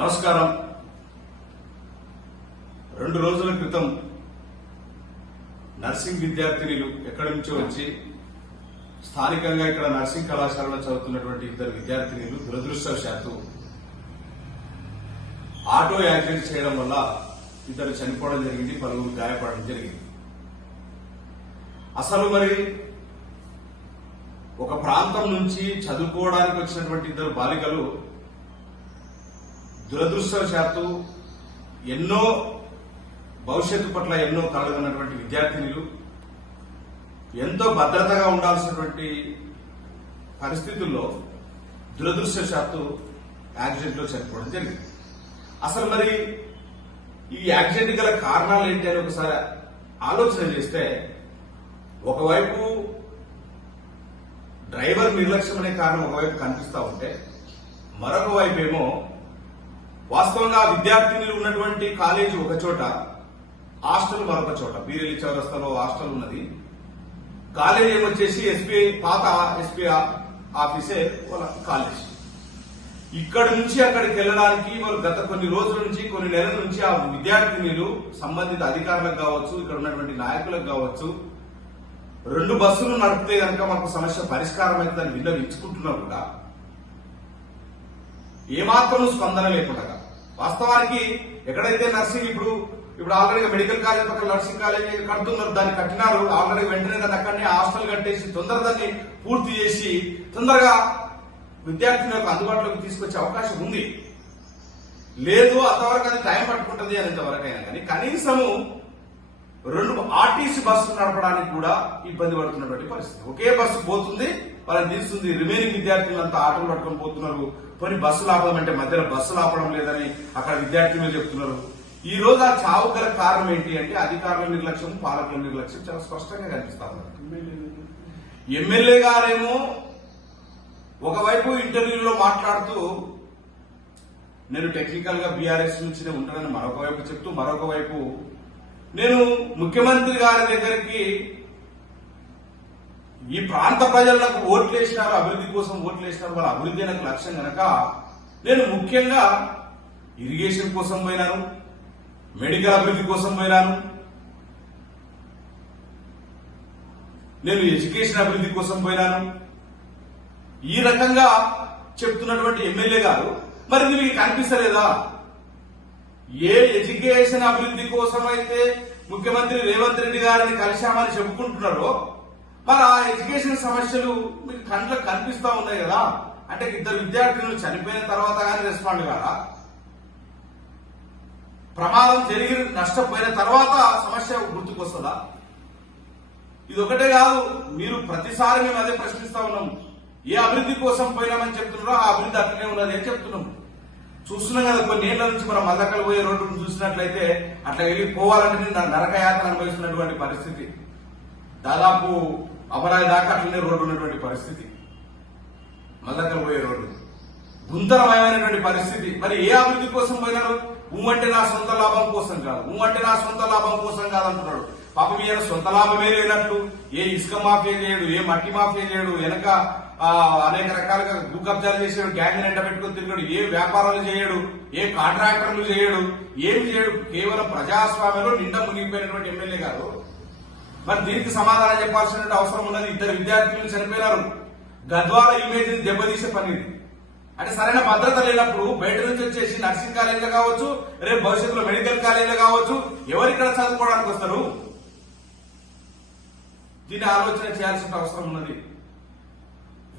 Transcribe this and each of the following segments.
నమస్కారం. 2 రోజుల క్రితం నర్సింగ్ విద్యార్థినులు ఎక్కడి నుంచో వచ్చి స్థానికంగా ఇక్కడ నర్సింగ్ కళాశాలలో చదువుతున్నటువంటి 2 విద్యార్థినులు దురదృష్టవశాత్తు ఆటో యాక్సిడెంట్ చేయడం వల్ల 2 చనిపోవడం జరిగింది, పలువురు గాయపడడం జరిగింది. అసలు మరి ఒక ప్రాంతం నుంచి చదువుకోవడానికి వచ్చినటువంటి 2 బాలికలు దురదృష్టవశాత్తు ఎన్నో భవిష్యత్తు పట్ల ఎన్నో కలగనటువంటి విద్యార్థినులు ఎంతో భద్రతగా ఉండాల్సినటువంటి పరిస్థితుల్లో దురదృష్టవశాత్తు యాక్సిడెంట్ లో చనిపోవడం జరిగింది. అసలు మరి ఈ యాక్సిడెంట్ గల కారణాలు ఏంటి అని ఒకసారి ఆలోచన చేస్తే, ఒకవైపు డ్రైవర్ నిర్లక్ష్యం అనే కారణం ఒకవైపు కనిపిస్తా ఉంటే, మరొక వైపు ఏమో వాస్తవంగా విద్యార్థినులు ఉన్నటువంటి కాలేజీ ఒక చోట, హాస్టల్ మరొక చోట. బీరెల్లి చౌరస్తాలో హాస్టల్ ఉన్నది, కాలేజీ ఏమొచ్చేసి ఎస్పీ పాత ఎస్పీ ఆఫీసే వాళ్ళ కాలేజ్. ఇక్కడి నుంచి అక్కడికి వెళ్ళడానికి వాళ్ళు గత కొన్ని రోజుల నుంచి, కొన్ని నెలల నుంచి ఆ విద్యార్థినులు సంబంధిత అధికారులకు కావచ్చు, ఇక్కడ ఉన్నటువంటి నాయకులకు కావచ్చు, 2 బస్సులు నడిపితే కనుక మాకు సమస్య పరిష్కారం అవుతుందని విన్నవించుకుంటున్నా కూడా ఏమాత్రం స్పందన లేకుండా, వాస్తవానికి ఎక్కడైతే నర్సింగ్ ఇప్పుడు ఆల్రెడీ మెడికల్ కాలేజ్ పక్కన నర్సింగ్ కాలేజ్ కడుతున్నారు, దాన్ని కట్టినారు ఆల్రెడీ, వెంటనే దాన్ని అక్కడనే హాస్టల్ కట్టేసి దాన్ని పూర్తి చేసి తొందరగా విద్యార్థులకు అందుబాటులోకి తీసుకొచ్చే అవకాశం ఉంది. లేదు అంతవరకు అది టైం పట్టుకుంటుంది అనేంతవరకైనా కానీ కనీసము 2 ఆర్టీసీ బస్సులు నడపడానికి కూడా ఇబ్బంది పడుతున్నటువంటి పరిస్థితి. ఒకే బస్సు పోతుంది, వాళ్ళని తీస్తుంది, రిమైనింగ్ విద్యార్థులంతా ఆటోలు పట్టుకొని పోతున్నారు. కొన్ని బస్సులు ఆపడమంటే మధ్యలో బస్సులు ఆపడం లేదని అక్కడ విద్యార్థులు చెప్తున్నారు. ఈ రోజు ఆ చావు గల కారణం ఏంటి అంటే అధికారుల నిర్లక్ష్యం, పాలకుల నిర్లక్ష్యం చాలా స్పష్టంగా కనిపిస్తా ఉంది. ఎమ్మెల్యే గారేమో ఒకవైపు ఇంటర్వ్యూలో మాట్లాడుతూ నేను టెక్నికల్ గా బీఆర్ఎస్ నుంచినే ఉంటానని మరొక వైపు చెప్తూ, మరొక వైపు నేను ముఖ్యమంత్రి గారి దగ్గరికి ఈ ప్రాంత ప్రజలకు ఓట్లు వేసినారు, అభివృద్ధి కోసం ఓట్లు వేసినారు, వాళ్ళ అభివృద్ధి నాకు లక్ష్యం కనుక నేను ముఖ్యంగా ఇరిగేషన్ కోసం పోయినాను, మెడికల్ అభివృద్ధి కోసం పోయినాను, నేను ఎడ్యుకేషన్ అభివృద్ధి కోసం పోయినాను, ఈ రకంగా చెప్తున్నటువంటి ఎమ్మెల్యే గారు మరి మీకు కనిపిస్తలేదా? ఏ ఎడ్యుకేషన్ అభివృద్ధి కోసం అయితే ముఖ్యమంత్రి రేవంత్ రెడ్డి గారిని కలిశామని చెప్పుకుంటున్నారో, మరి ఆ ఎడ్యుకేషన్ సమస్యలు మీకు కంట్లకు కనిపిస్తా ఉన్నాయి కదా. అంటే 2 విద్యార్థులు చనిపోయిన తర్వాత కానీ రెస్పాండ్ కాదా? ప్రమాదం జరిగి నష్టపోయిన తర్వాత సమస్య గుర్తుకొస్తుందా? ఇది ఒకటే కాదు, మీరు ప్రతిసారి మేము అదే ప్రశ్నిస్తా ఉన్నాం. ఏ అభివృద్ధి కోసం పోయినామని చెప్తున్నారో ఆ అభివృద్ధి అక్కడే ఉన్నది అని చెప్తున్నాం. చూస్తున్నాం కదా, కొన్ని ఏళ్ల నుంచి మనం మల్లకలు పోయే రోడ్డును చూసినట్లయితే అట్లా వెళ్ళిపోవాలంటే నరకయాత్ర అనుభవిస్తున్నటువంటి పరిస్థితి. దాదాపు అమరాయి దాకా అట్లనే రోడ్డు ఉన్నటువంటి పరిస్థితి, మల్లకలు పోయే రోడ్డు గుంతరమయమైనటువంటి పరిస్థితి. మరి ఏ అభివృద్ధి కోసం పోయినారు? అంటే నా సొంత లాభం కోసం కాదు, అంటే నా సొంత లాభం కోసం కాదంటున్నాడు. పాపం ఈయన సొంత లాభమే లేనట్లు ఏ ఇసుక మాఫియా చేయడు, ఏ మట్టి మాఫియా చేయడు, వెనక అనేక రకాలుగా భూ కబ్జాలు చేసాడు, గ్యాంగ్ ఎంట పెట్టుకుని తిరిగాడు, ఏ వ్యాపారాలు చేయడు, ఏ కాంట్రాక్టర్లు చేయడు, ఏమి చేయడు. కేవలం ప్రజాస్వామ్యంలో నిండా మునిగిపోయినటువంటి ఎమ్మెల్యే గారు మరి దీనికి సమాధానం చెప్పాల్సిన అవసరం ఉన్నది. 2 విద్యార్థులు చనిపోయినారు, గద్వాల ఇమేజ్ ని దెబ్బతీసే పని. అంటే సరైన భద్రత లేనప్పుడు బయట నుంచి వచ్చేసి నర్సింగ్ కాలేజీలో కావచ్చు, రేపు భవిష్యత్తులో మెడికల్ కాలేజీలో కావచ్చు, ఎవరు ఇక్కడ చదువుకోవడానికి వస్తారు? దీన్ని ఆలోచన చేయాల్సిన అవసరం ఉన్నది.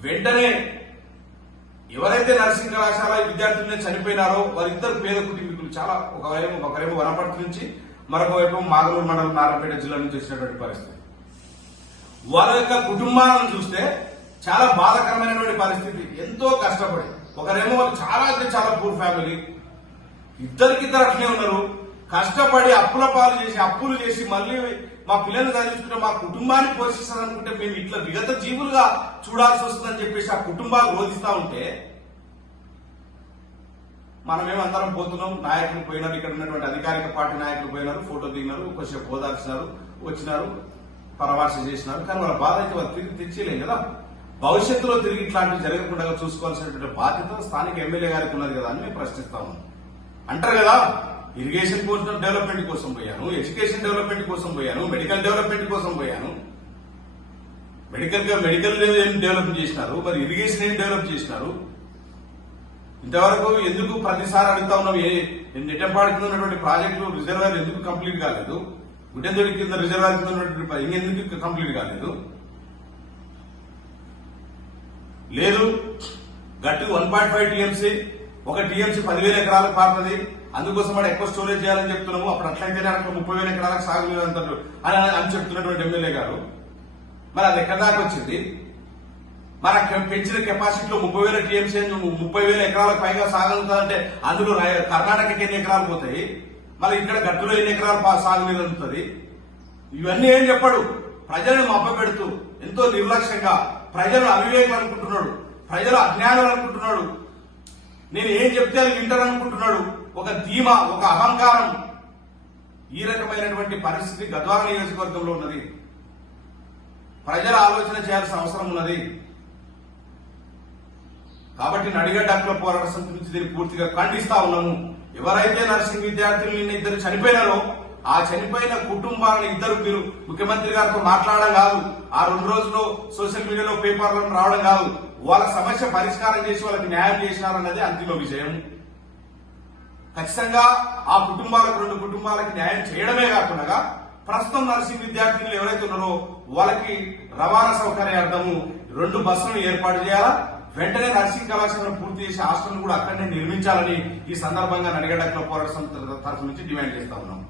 వెంటనే ఎవరైతే నర్సింగ్ కళాశాల విద్యార్థులనే చనిపోయినారో వారిద్దరు పేద కుటుంబీకులు, చాలా ఒకరేమో వనపర్తి నుంచి, మరొక వైపు మాగలూరు మండలం నారాయణపేట జిల్లా నుంచి వచ్చినటువంటి పరిస్థితి. వాళ్ళ యొక్క కుటుంబాలను చూస్తే చాలా బాధాకరమైనటువంటి పరిస్థితి. ఎంతో కష్టపడి, ఒకరేమో వాళ్ళు చాలా అంటే చాలా పూర్ ఫ్యామిలీ, ఇద్దరికిద్దరు అట్లే ఉన్నారు. కష్టపడి అప్పులు చేసి మళ్ళీ మా పిల్లల్ని చదివించుకుంటే మా కుటుంబాన్ని పోషిస్తారనుకుంటే మేము ఇట్లా విగత జీవులుగా చూడాల్సి వస్తుందని చెప్పేసి ఆ కుటుంబాలు రోధిస్తా ఉంటే మనమేమందరం పోతున్నాం. నాయకులు పోయినారు, ఇక్కడ ఉన్నటువంటి అధికారిక పార్టీ నాయకులు పోయినారు, ఫోటో దిగినారు, కొంచెం ఓదార్చినారు, వచ్చినారు, పరామర్శ చేసినారు. కానీ వాళ్ళ బాధ అయితే వాళ్ళు తిరిగి తెచ్చేయలేం కదా. భవిష్యత్తులో తిరిగి ఇట్లాంటివి జరగకుండా చూసుకోవాల్సినటువంటి బాధ్యత స్థానిక ఎమ్మెల్యే గారికి ఉన్నది కదా అని మేము ప్రశ్నిస్తాము. అంటారు కదా, ఇరిగేషన్ కోసం డెవలప్మెంట్ కోసం పోయాను, ఎడ్యుకేషన్ డెవలప్మెంట్ కోసం పోయాను, మెడికల్ డెవలప్మెంట్ కోసం పోయాను. మెడికల్ ఏం డెవలప్ చేసినారు, మరి ఇరిగేషన్ ఏం డెవలప్ చేసినారు? ఇంతవరకు ఎందుకు ప్రతిసారి అడుగుతా ఉన్నాం, నెట్టంపాడు కింద ఉన్నటువంటి ప్రాజెక్టులు రిజర్వాయర్ ఎందుకు కంప్లీట్ కాలేదు? గుడ్డెందడి కింద రిజర్వాయర్ కింద ఉన్నటువంటి ఇంకెందుకు కంప్లీట్ కాలేదు? లేదు, గట్టు 1.5 టీఎంసీ, ఒక టీఎంసీ 10,000 ఎకరాలకు పారుతుంది, అందుకోసం మనం ఎక్కువ స్టోరేజ్ చేయాలని చెప్తున్నాము. అప్పుడు అట్లయితేనే అక్కడ 30,000 ఎకరాలకు సాగు అంటారు అని చెప్తున్నటువంటి ఎమ్మెల్యే గారు. మరి అది ఎక్కడి దాకా వచ్చింది? మన పెంచిన కెపాసిటీలో 30,000 టీఎంసీ 30,000 ఎకరాలకు పైగా సాగుతుందంటే అందులో కర్ణాటకకి ఎన్ని ఎకరాలు పోతాయి, మళ్ళీ ఇక్కడ గట్టులో ఎన్ని ఎకరాలు సాగునీరు అందుతుంది? ఇవన్నీ ఏం చెప్పాడు? ప్రజలను మభ్యపెడుతూ ఎంతో నిర్లక్ష్యంగా ప్రజలు అవివేకులు అనుకుంటున్నాడు, ప్రజలు అజ్ఞానులు అనుకుంటున్నాడు, నేను ఏం చెప్తే అది వింటారనుకుంటున్నాడు. ఒక ధీమా, ఒక అహంకారం, ఈ రకమైనటువంటి పరిస్థితి గద్వాల నియోజకవర్గంలో ఉన్నది. ప్రజల ఆలోచన చేయాల్సిన అవసరం ఉన్నది. కాబట్టి నడిగడ్డ హక్కుల పోరాట సమితి నుంచి దీన్ని పూర్తిగా ఖండిస్తా ఉన్నాము. ఎవరైతే నర్సింగ్ విద్యార్థులు నిన్న 2 చనిపోయినారో ఆ చనిపోయిన కుటుంబాలను మీరు ముఖ్యమంత్రి గారితో మాట్లాడడం కాదు, ఆ 2 రోజుల్లో సోషల్ మీడియాలో పేపర్లను రావడం కాదు, వాళ్ళ సమస్య పరిష్కారం చేసి వాళ్ళకి న్యాయం చేసినారన్నది అంతిమ విషయం. ఖచ్చితంగా ఆ కుటుంబాలకు 2 కుటుంబాలకు న్యాయం చేయడమే కాకుండా ప్రస్తుతం నర్సింగ్ విద్యార్థులు ఎవరైతే ఉన్నారో వాళ్ళకి రవాణా సౌకర్యార్థము 2 బస్సులను ఏర్పాటు చేయాలా, వెంటనే నర్సింగ్ కళాశాలను పూర్తి చేసి హాస్టల్ కూడా అక్కడనే నిర్మించాలని ఈ సందర్భంగా నడిగడ్డ హక్కుల పోరాట సమితి తరఫు నుంచి డిమాండ్ చేస్తా ఉన్నాం.